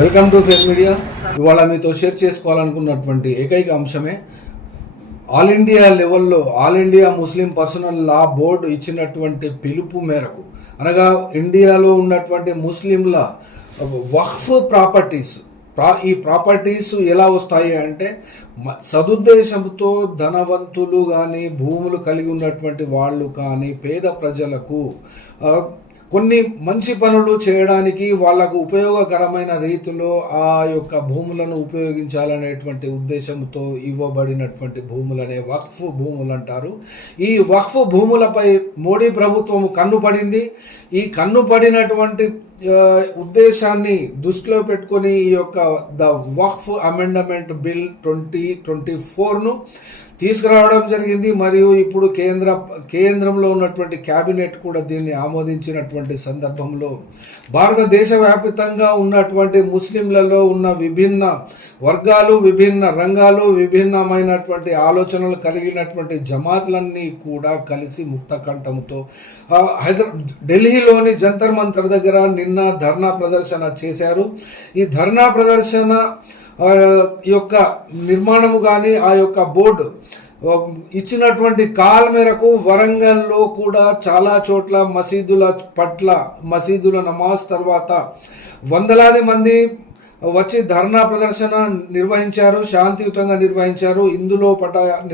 Welcome to fair media. ఇవాళ మీతో share చేసుకోవాలనుకున్నటువంటి ఏకైక అంశమే ఆల్ ఇండియా లెవెల్లో ఆల్ ఇండియా ముస్లిం పర్సనల్ లా బోర్డు ఇచ్చినటువంటి పిలుపు మేరకు, అనగా ఇండియాలో ఉన్నటువంటి ముస్లింల వక్ఫ్ ప్రాపర్టీస్, ఈ ప్రాపర్టీస్ ఎలా వస్తాయి అంటే సదుద్దేశంతో ధనవంతులు కానీ భూములు కలిగి ఉన్నటువంటి వాళ్ళు కానీ పేద ప్రజలకు కొన్ని మంచి పనులు చేయడానికి వాళ్లకు ఉపయోగకరమైన రీతిలో ఆ యొక్క భూములను ఉపయోగించాలనేటువంటి ఉద్దేశంతో ఇవ్వబడినటువంటి భూములనే వక్ఫ్ భూములు అంటారు. ఈ వక్ఫ్ భూములపై మోడీ ప్రభుత్వం కన్నుపడింది. ఈ కన్నుపడినటువంటి ఉద్దేశాన్ని దృష్టిలో పెట్టుకొని ఈ యొక్క ద వక్ఫ్ అమెండ్మెంట్ బిల్ 2024ను తీసుకురావడం జరిగింది. మరియు ఇప్పుడు కేంద్రంలో ఉన్నటువంటి క్యాబినెట్ కూడా దీన్ని ఆమోదించినటువంటి సందర్భంలో భారతదేశ వ్యాప్తంగా ఉన్నటువంటి ముస్లింలలో ఉన్న విభిన్న వర్గాలు, విభిన్న రంగాలు, విభిన్నమైనటువంటి ఆలోచనలు కలిగినటువంటి జమాతులన్నీ కూడా కలిసి ముక్తకంఠంతో ఢిల్లీలోని జంతర్ మంతర్ దగ్గర నిన్న ధర్నా ప్రదర్శన చేశారు. ఈ ధర్నా ప్రదర్శన యొక్క నిర్మాణము కానీ ఆ యొక్క బోర్డు ఇచ్చినటువంటి కాల్ మేరకు వరంగల్లో కూడా చాలా చోట్ల మసీదుల నమాజ్ తర్వాత వందలాది మంది వచ్చి ధర్నా ప్రదర్శన నిర్వహించారు, శాంతియుతంగా నిర్వహించారు. ఇందులో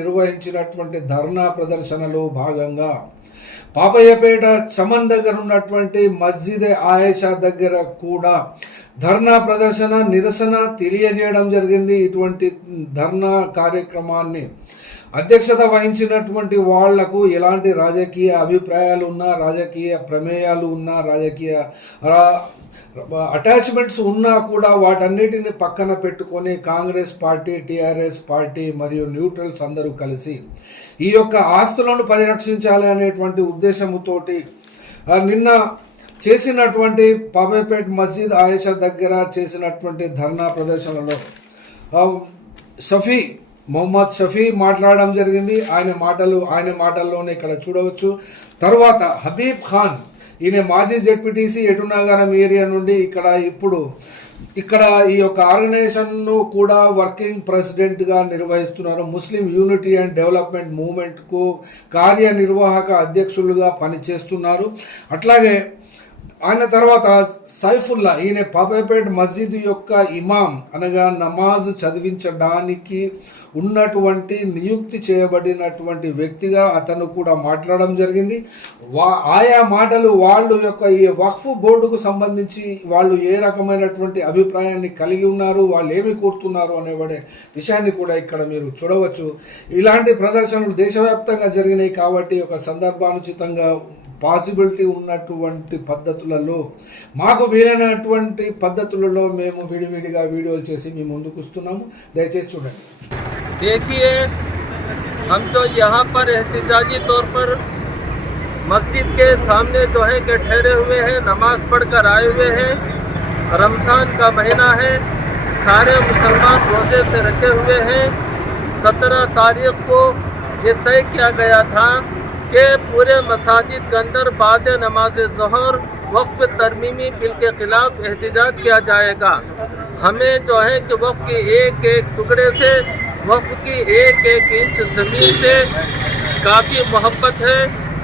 నిర్వహించినటువంటి ధర్నా ప్రదర్శనలో భాగంగా పాపయ్యపేట చమన్ దగ్గర ఉన్నటువంటి మస్జిద్ ఆయేషా దగ్గర కూడా ధర్నా ప్రదర్శన నిరసన తెలియజేయడం జరిగింది. ఇటువంటి ధర్నా కార్యక్రమాన్ని అధ్యక్షత వహించినటువంటి వాళ్లకు ఎలాంటి రాజకీయ అభిప్రాయాలు ఉన్నా, రాజకీయ ప్రమేయాలు ఉన్నా, రాజకీయ అటాచ్మెంట్స్ ఉన్నా కూడా వాటన్నిటిని పక్కన పెట్టుకొని కాంగ్రెస్ పార్టీ, టీఆర్ఎస్ పార్టీ మరియు న్యూట్రల్స్ అందరూ కలిసి ఈ యొక్క ఆస్తులను పరిరక్షించాలి అనేటువంటి ఉద్దేశంతోటి నిన్న చేసినటువంటి పాపయ్యపేట మస్జిద్ ఆయేషా దగ్గర చేసినటువంటి ధర్నా ప్రదర్శనలో మొహమ్మద్ షఫీ మాట్లాడడం జరిగింది. ఆయన మాటల్లోనే ఇక్కడ చూడవచ్చు. తర్వాత హబీబ్ ఖాన్, ఈయన మాజీ జెడ్పీటీసీ ఎటునగరం ఏరియా నుండి ఇక్కడ ఈ యొక్క ఆర్గనైజేషన్ను కూడా వర్కింగ్ ప్రెసిడెంట్గా నిర్వహిస్తున్నారు. ముస్లిం యూనిటీ అండ్ డెవలప్మెంట్ మూవ్మెంట్కు కార్యనిర్వాహక అధ్యక్షులుగా పనిచేస్తున్నారు. అట్లాగే ఆయన తర్వాత సైఫుల్లా, ఈయన పాపయ్యపేట మస్జిద్ యొక్క ఇమాం, అనగా నమాజ్ చదివించడానికి ఉన్నటువంటి నియుక్తి చేయబడినటువంటి వ్యక్తిగా అతను కూడా మాట్లాడడం జరిగింది. ఆయా మాటలు వాళ్ళు యొక్క ఈ వక్ఫ్ బోర్డుకు సంబంధించి వాళ్ళు ఏ రకమైనటువంటి అభిప్రాయాన్ని కలిగి ఉన్నారు, వాళ్ళు ఏమి కోరుతున్నారు అనేబడే విషయాన్ని కూడా ఇక్కడ మీరు చూడవచ్చు. ఇలాంటి ప్రదర్శనలు దేశవ్యాప్తంగా జరిగినాయి కాబట్టి ఒక సందర్భానుచితంగా పాసిబిలిటీ ఉన్నటువంటి పద్ధతులలో, మాకు వీలైనటువంటి పద్ధతులలో మేము విడివిడిగా వీడియోలు చేసి మీ ముందుకు వస్తున్నాము. దయచేసి చూడండి. देखिए, हम तो यहाँ पर एहतिजाजी तौर पर मस्जिद के सामने जो है कि ठहरे हुए हैं, नमाज पढ़कर आए हुए हैं। रमज़ान का महीना है, सारे मुसलमान रोज़े से रखे हुए हैं। 17 तारीख को ये तय किया गया था कि पूरे मसाजिद के अंदर बाद नमाज ज़ोहर वक्फ तरमीमी बिल के ख़िलाफ़ एहतिजाज किया जाएगा। हमें जो है कि वक्फ के एक एक टुकड़े से, वक्फ की एक एक इंच ज़मीन से काफ़ी मोहब्बत है।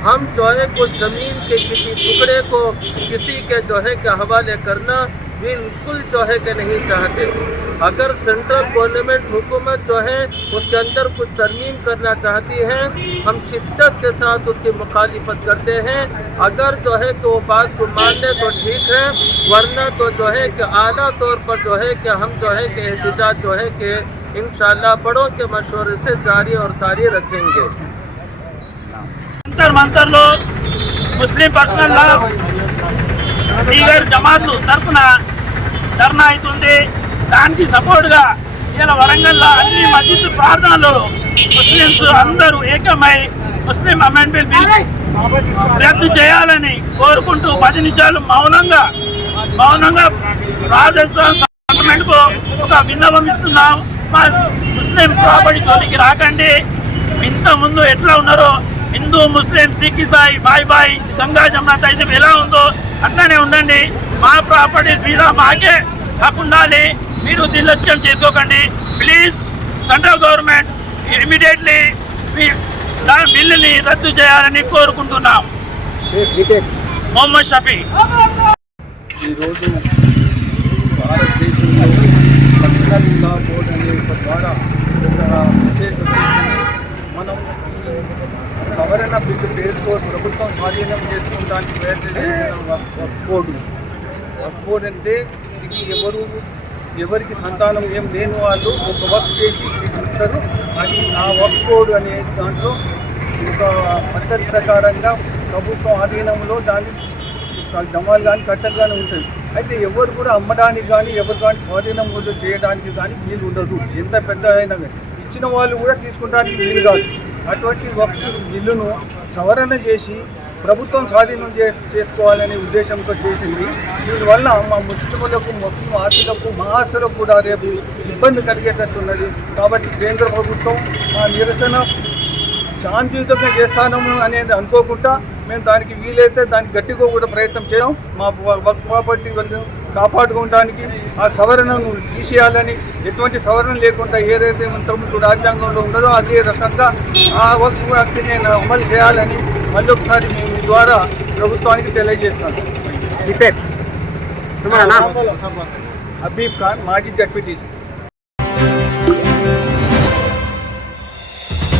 हम जो है कुछ ज़मीन के किसी टुकड़े को किसी के जो है कि हवाले करना बिल्कुल जो है कि नहीं चाहते। अगर सेंट्रल गवर्नमेंट हुकूमत जो है उसके अंदर कुछ तरमीम करना चाहती है, हम शिद्दत के साथ उसकी मुखालिफत करते हैं। अगर जो है कि वो बात को मान ले तो ठीक है, वरना तो जो है कि आला तौर पर जो है कि हम जो है कि एहतिजाज जो है कि इंशाअल्लाह बड़ों के मशवरे से जारी और सारी रखेंगे। మంతర్లో ముస్లిం పర్సనల్ లా దీగర్ జమాతులు తరఫున ధర్నా అవుతుంది. దానికి సపోర్ట్గా ఇలా వరంగల్లో అన్ని మస్జిద్ ప్రార్థనలు ముస్లిమ్స్ అందరూ ఏకమై ముస్లిం అమెండ్మెంట్ బిల్ రద్దు చేయాలని కోరుకుంటూ 10 నిమిషాలు మౌనంగా రాజస్థాన్ గవర్నమెంట్కు ఒక విన్నపం ఇస్తున్నాం. మా ముస్లిం ప్రాపర్టీ జోలికి రాకండి. ఇంత ముందు ఎట్లా ఉన్నారో హిందూ, ముస్లిం, సిక్, ఇసాయి బాయ్ గంగా జమున తైజం ఎలా ఉందో అట్లానే ఉండండి. మా ప్రాపర్టీస్ మీద మాకే హక్కు ఉండాలి. మీరు నిర్లక్ష్యం చేసుకోకండి ప్లీజ్. సెంట్రల్ గవర్నమెంట్ ఇమీడియట్లీ బిల్లుని రద్దు చేయాలని కోరుకుంటున్నాం. మొహమ్మద్ షఫీ. ఈరోజు భారతదేశంలో పర్సనల్ లా బోర్డ్ అనే ఒక ద్వారా ఒక విశేష మనం సవరణ బిల్లు పేరుతో ప్రభుత్వం స్వాధీనం చేసుకోవడానికి ప్రయత్నం చేసిన వక్ఫ్ బోర్డు అంటే ఇది ఎవరికి సంతానం ఏం లేని వాళ్ళు ఒక వర్క్ చేసి ఇస్తారు. అది ఆ వక్ఫ్ బోర్డు అనే దాంట్లో ఒక పద్ధతి ప్రకారంగా ప్రభుత్వం ఆధీనంలో దాన్ని జమాలు కానీ కట్టలు కానీ ఉంటుంది. అయితే ఎవరు కూడా అమ్మడానికి కానీ ఎవరు కానీ స్వాధీనం కూడా చేయడానికి కానీ వీలు ఉండదు. ఎంత పెద్ద అయినా ఇచ్చిన వాళ్ళు కూడా తీసుకుంటానికి వీలు కాదు. అటువంటి వక్ఫ్ బిల్లును సవరణ చేసి ప్రభుత్వం స్వాధీనం చేసుకోవాలనే ఉద్దేశంతో చేసింది. దీనివల్ల మా ముస్లింలకు ముస్లిం ఆస్తులకు మా ఆస్తులకు కూడా రేపు ఇబ్బంది కలిగేటట్టున్నది. కాబట్టి కేంద్ర ప్రభుత్వం మా నిరసన శాంతియుతంగా చేస్తాము అనేది అనుకోకుండా మేము దానికి వీలైతే దానికి గట్టిగా కూడా ప్రయత్నం చేయం. మా వక్ఫ్ ప్రాపర్టీ వాళ్ళు కాపాడుకోవడానికి ఆ సవరణను తీసేయాలని, ఎటువంటి సవరణ లేకుండా ఏదైతే ఇంతకుముందు రాజ్యాంగంలో ఉన్నదో అదే రకంగా ఆ వక్ఫ్ యాక్ట్ని అమలు చేయాలని మళ్ళీ ఒకసారి మేము ద్వారా ప్రభుత్వానికి తెలియజేస్తాను. హబీబ్ ఖాన్, మాజీ జడ్పీటీసీ.